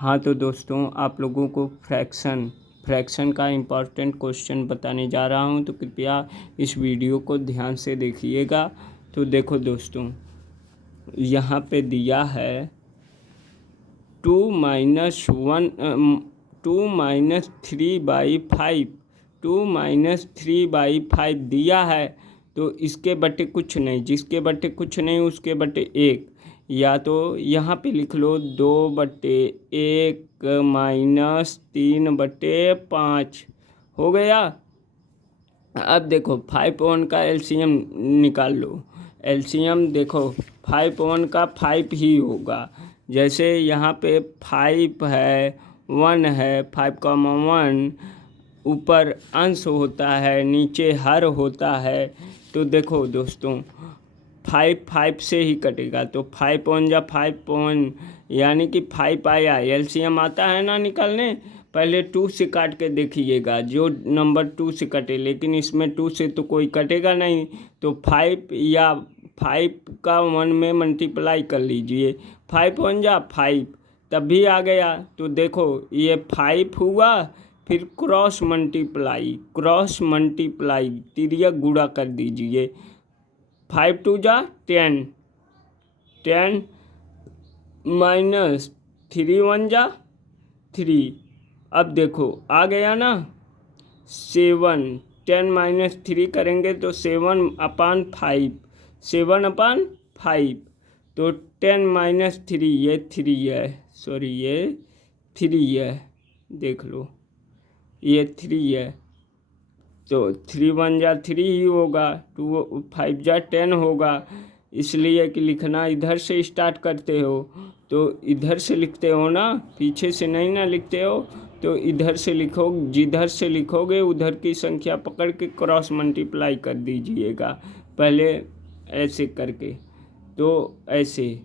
हाँ तो दोस्तों, आप लोगों को फ्रैक्शन का इम्पॉर्टेंट क्वेश्चन बताने जा रहा हूँ, तो कृपया इस वीडियो को ध्यान से देखिएगा। तो देखो दोस्तों, यहाँ पे दिया है 2 - 3/5 2 - 3/5 दिया है। तो इसके बटे कुछ नहीं, जिसके बटे कुछ नहीं उसके बटे 1, या तो यहाँ पे लिख लो 2/1 - 3/5 हो गया। अब देखो 5 का एलसीएम निकाल लो। एलसीएम देखो 5 का 5 ही होगा। जैसे यहाँ पे 5 है, 1 है, 5, 1 ऊपर अंश होता है, नीचे हर होता है। तो देखो दोस्तों, 5 से ही कटेगा, तो 5 यानी कि 5 आया। एलसीएम आता है ना निकालने, पहले 2 से काट के देखिएगा, जो नंबर 2 से कटे, लेकिन इसमें 2 से तो कोई कटेगा नहीं। तो 5 या 5 का 1 में मल्टीप्लाई कर लीजिए, 5 तब भी आ गया। तो देखो ये 5 हुआ, फिर क्रॉस मल्टीप्लाई तिर्यक गुणा कर दीजिए। 5 × 2 = 10, 10 - 3 × 1 = 3। अब देखो आ गया ना 7, 10 - 3 करेंगे तो 7/5, 7/5। तो 10 - 3 ये 3 है, सॉरी ये 3 है, देख लो ये 3 है। तो 3 × 1 = 3 ही होगा, 2 5 × 10 होगा। इसलिए कि लिखना इधर से स्टार्ट करते हो तो इधर से लिखते हो ना, पीछे से नहीं ना लिखते हो। तो इधर से लिखो, जिधर से लिखोगे उधर की संख्या पकड़ के क्रॉस मल्टीप्लाई कर दीजिएगा, पहले ऐसे करके। तो ऐसे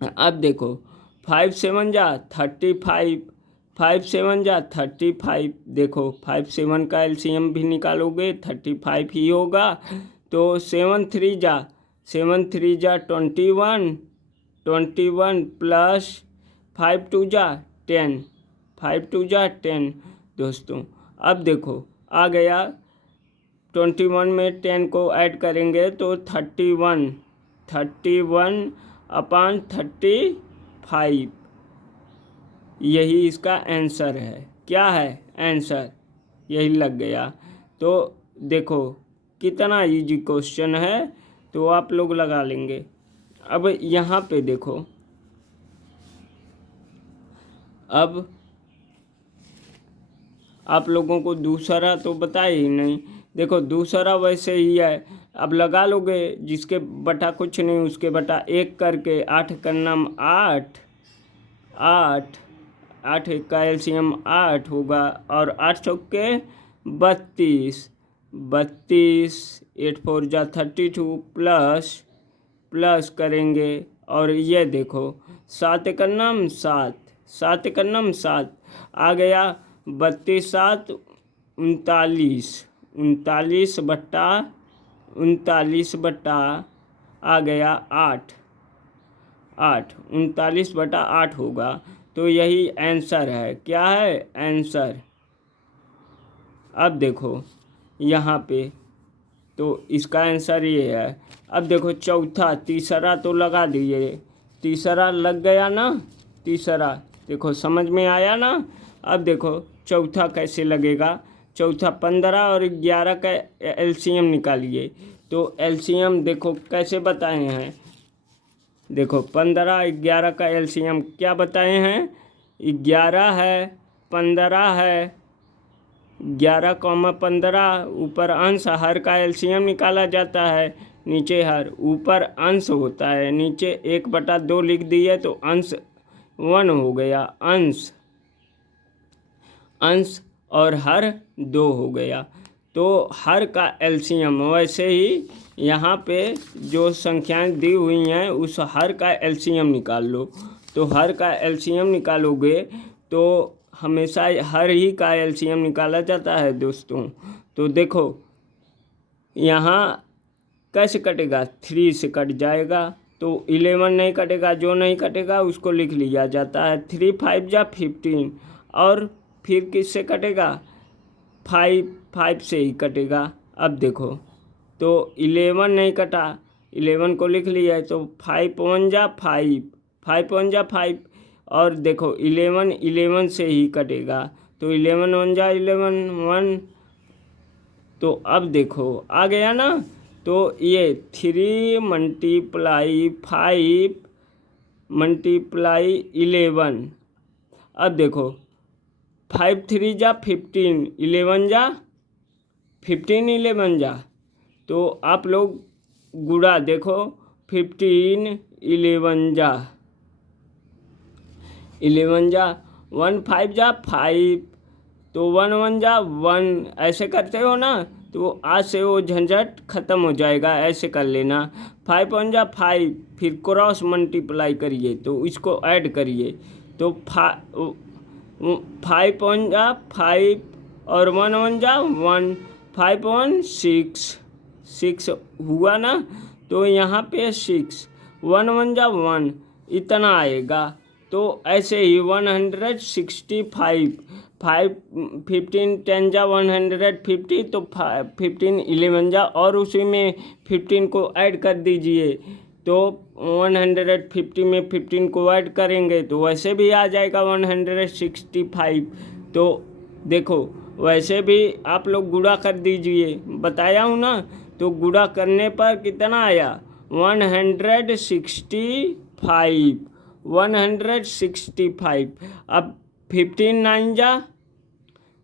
अब देखो 5 × 7 = 35, 5 × 7 = 35। देखो 5 × 7 का एलसीएम भी निकालोगे 35 ही होगा। तो 7 × 3 = 21, 21 प्लस 5 × 2 = 10, 5 × 2 = 10 दोस्तों। अब देखो आ गया 21 में 10 को ऐड करेंगे तो 31, 31/35 यही इसका आंसर है। क्या है आंसर? यही लग गया। तो देखो कितना इजी क्वेश्चन है, तो आप लोग लगा लेंगे। अब यहाँ पे देखो, अब आप लोगों को दूसरा तो बताए ही नहीं। देखो दूसरा वैसे ही है, अब लगा लोगे, जिसके बटा कुछ नहीं उसके बटा 1 करके। 8 का नाम 8, 8 का एलसीएम 8 होगा, और 8 चौके 32, 8 4 = 32 प्लस करेंगे। और ये देखो 7 का नाम 7, 7 का नाम 7 आ गया। 32 7 39, 39 बटा आ गया 8, 39/8 होगा। तो यही आंसर है। क्या है आंसर? अब देखो यहाँ पे, तो इसका आंसर ये है। अब देखो चौथा, तीसरा तो लगा दिए, तीसरा लग गया ना, तीसरा देखो समझ में आया ना। अब देखो चौथा कैसे लगेगा। चौथा 15 और 11 का एलसीएम निकालिए। तो एलसीएम देखो कैसे बताए हैं, देखो 15 11 का एलसीएम क्या बताए हैं, 11 है, 15 है, 11, 15 ऊपर अंश, हर का एलसीएम निकाला जाता है, नीचे हर, ऊपर अंश होता है, नीचे 1/2 लिख दिए तो अंश 1 हो गया, अंश और हर 2 हो गया। तो हर का एलसीएम, वैसे ही यहाँ पे जो संख्याएं दी हुई हैं उस हर का एलसीएम निकाल लो। तो हर का एलसीएम निकालोगे तो हमेशा हर ही का एलसीएम निकाला जाता है दोस्तों। तो देखो यहाँ कैसे कटेगा, 3 से कट जाएगा, तो 11 नहीं कटेगा, जो नहीं कटेगा उसको लिख लिया जाता है। 3 5 जा 15 और फिर किससे कटेगा, 5 से ही कटेगा। अब देखो तो 11 नहीं कटा, 11 को लिख लिया है तो 5 1 जा 5, 5 1 जा 5 और देखो 11 से ही कटेगा तो 11 1 जा 11 1। तो अब देखो आ गया ना, तो ये 3 मल्टीप्लाई 5 मल्टीप्लाई 11। अब देखो 5 3 जा 15, 11 जा 15, 11 जा, तो आप लोग गुणा देखो 15 11 जा 11 जा 1 5 जा 5, तो 1 1 जा 1, ऐसे करते हो ना तो आज से वो झंझट ख़त्म हो जाएगा। ऐसे कर लेना 5 1 जा 5, फिर क्रॉस मल्टीप्लाई करिए तो इसको ऐड करिए तो 5 1 जा 5 और 1 1 जा 1, 5 1 6 हुआ ना, तो यहाँ पे 6 1 1 जा 1 इतना आएगा। तो ऐसे ही 165 5 15 10 जा 150, तो 15 11 जा और उसी में 15 को ऐड कर दीजिए तो 150 में 15 को ऐड करेंगे तो वैसे भी आ जाएगा 165। तो देखो वैसे भी आप लोग गुणा कर दीजिए, बताया हूँ ना। तो गुणा करने पर कितना आया 165। अब 15 9 जा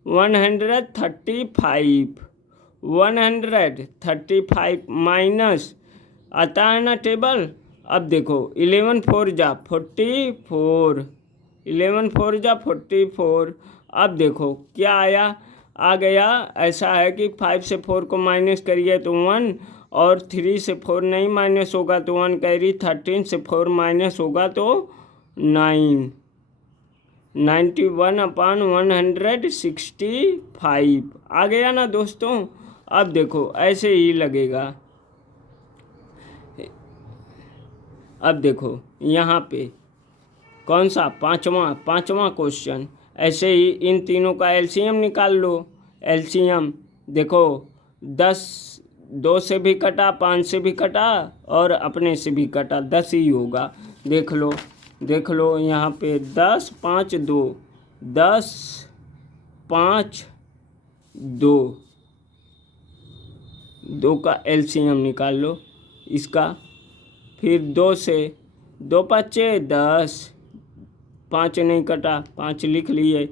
135 माइनस आता है ना टेबल। अब देखो 11 4 जा 44, 11 4 जा 44। अब देखो क्या आया, आ गया ऐसा है कि 5 से 4 को माइनस करिए तो 1 और 3 से 4 नहीं माइनस होगा तो 1 कैरी, 13 से 4 माइनस होगा तो 9, 91/165 आ गया ना दोस्तों। अब देखो ऐसे ही लगेगा। अब देखो यहाँ पे कौन सा पाँचवा क्वेश्चन, ऐसे ही इन तीनों का एलसीएम निकाल लो। एलसीएम देखो 10 2 से भी कटा, 5 से भी कटा और अपने से भी कटा, 10 ही होगा। देख लो यहाँ पे 10 5 2, 10 5 2 का एलसीएम निकाल लो इसका। फिर 2 से 2 5 10, 5 नहीं कटा, 5 लिख लिए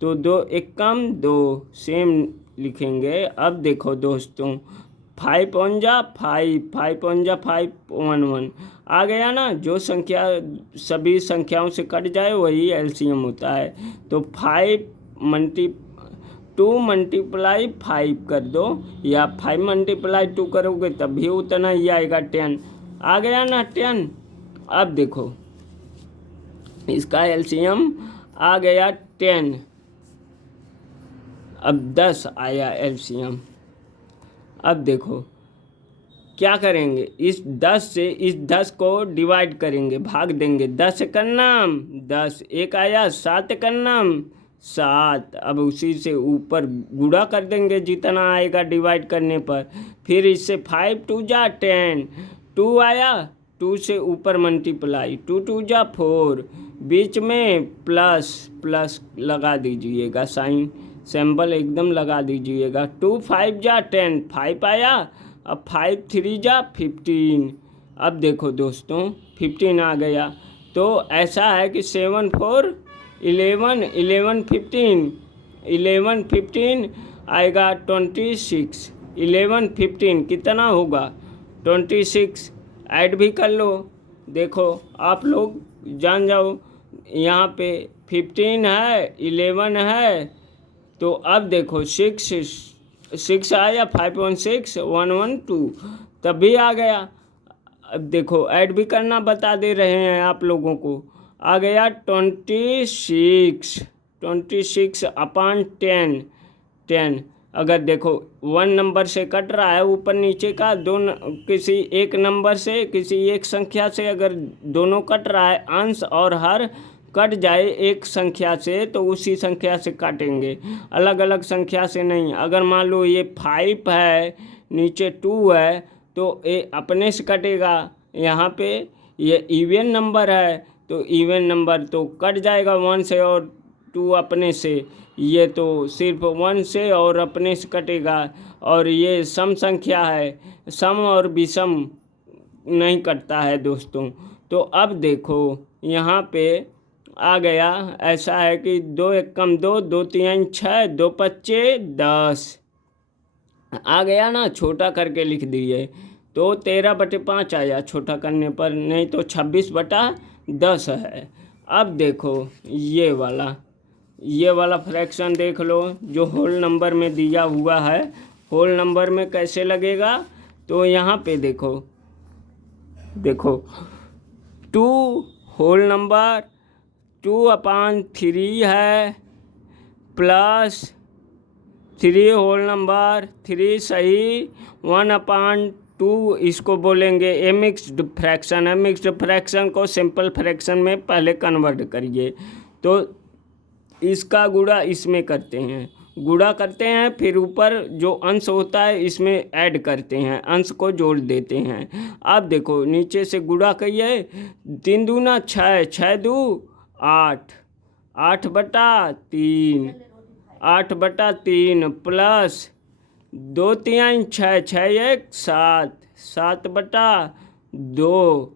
तो 2 1 कम 2 सेम लिखेंगे। अब देखो दोस्तों 5 1 जा 5, 5 1 जा 5 1 1 आ गया ना। जो संख्या सभी संख्याओं से कट जाए वही एलसीएम होता है। तो 2 मल्टीप्लाई 5 कर दो या 5 मल्टीप्लाई 2 करोगे तब भी उतना ही आएगा 10। आ गया ना 10। अब देखो इसका एलसीएम आ गया 10, अब 10 आया एलसीएम। अब देखो क्या करेंगे, इस 10 से इस 10 को डिवाइड करेंगे, भाग देंगे। 10 का नाम 10, एक आया 7 का नाम 7। अब उसी से ऊपर गुणा कर देंगे जितना आएगा डिवाइड करने पर। फिर इससे 5 2 जा 10, 2 आया, 2 से ऊपर मल्टीप्लाई, 2 2 जा 4, बीच में प्लस लगा दीजिएगा, साइन सिंबल एकदम लगा दीजिएगा। 2 5 जा 10, 5 आया। अब 5 3 जा 15। अब देखो दोस्तों 15 आ गया। तो ऐसा है कि 7 4 11 11 15, 11 15 आएगा 26, 11 15 कितना होगा 26। ऐड भी कर लो, देखो आप लोग जान जाओ। यहाँ पे 15 है 11 है, तो अब देखो 6 आया, 5 1 6 1 1 2 तब भी आ गया। अब देखो ऐड भी करना बता दे रहे हैं आप लोगों को। आ गया 26 अपॉन 10। अगर देखो 1 नंबर से कट रहा है ऊपर नीचे का, किसी एक नंबर से, किसी एक संख्या से अगर दोनों कट रहा है, अंश और हर कट जाए एक संख्या से, तो उसी संख्या से काटेंगे, अलग अलग संख्या से नहीं। अगर मान लो ये 5 है, नीचे 2 है, तो ये अपने से कटेगा। यहाँ पे ये इवन नंबर है तो इवन नंबर तो कट जाएगा 1 से, और 2 अपने से। ये तो सिर्फ 1 से और अपने से कटेगा। और ये सम संख्या है, सम और विषम नहीं कटता है दोस्तों। तो अब देखो यहाँ पे आ गया, ऐसा है कि 2 एकम 2, 2 तिहाई 6, 2 पच्चे 10 आ गया ना, छोटा करके लिख दिए तो 13/5 आया छोटा करने पर, नहीं तो 26/10 है। अब देखो ये वाला फ्रैक्शन देख लो जो होल नंबर में दिया हुआ है। होल नंबर में कैसे लगेगा, तो यहाँ पे देखो 2 होल नंबर 2/3 है, प्लस 3 होल नंबर 3 सही 1/2, इसको बोलेंगे ए मिक्स्ड फ्रैक्शन है। मिक्स्ड फ्रैक्शन को सिंपल फ्रैक्शन में पहले कन्वर्ट करिए, तो इसका गुणा इसमें करते हैं, फिर ऊपर जो अंश होता है इसमें ऐड करते हैं, अंश को जोड़ देते हैं। अब देखो नीचे से गुणा करिए, 3 दूना 6, 6 दू 8, 8/3, 8/3 प्लस 2 तिहाई 6, 6 1 7, 7/2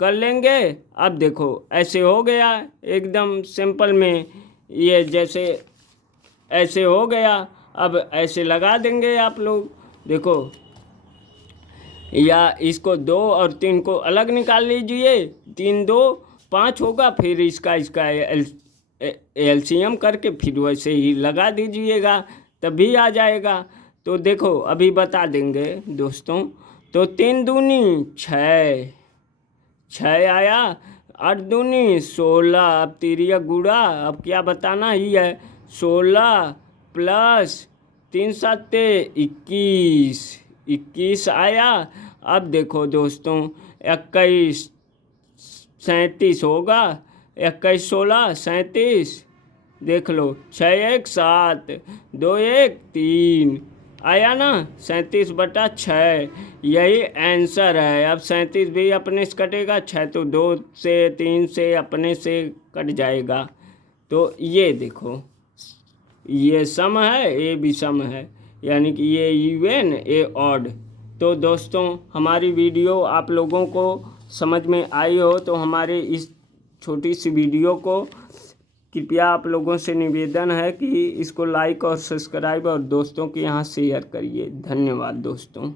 कर लेंगे। अब देखो ऐसे हो गया एकदम सिंपल में, ये जैसे ऐसे हो गया। अब ऐसे लगा देंगे आप लोग, देखो, या इसको 2 और 3 को अलग निकाल लीजिए, 3 2 5 होगा, फिर इसका एलसीएम करके फिर वैसे ही लगा दीजिएगा, तभी आ जाएगा। तो देखो अभी बता देंगे दोस्तों। तो 3 दूनी 6, 6 आया, 8 दूनी 16, अब तिरिया गुड़ा, अब क्या बताना ही है, 16 प्लस 3 7 21, 21 आया। अब देखो दोस्तों 21 37 होगा, 21 16 37, देख लो 6 1 7, 2 1 3 आया ना, 37/6 यही आंसर है। अब 37 भी अपने से कटेगा, 6 तो 2 से 3 से अपने से कट जाएगा। तो ये देखो ये सम है, ये भी सम है, यानी कि ये इवन ये ऑड। तो दोस्तों हमारी वीडियो आप लोगों को समझ में आई हो तो हमारे इस छोटी सी वीडियो को कृपया आप लोगों से निवेदन है कि इसको लाइक और सब्सक्राइब और दोस्तों के यहाँ शेयर करिए। धन्यवाद दोस्तों।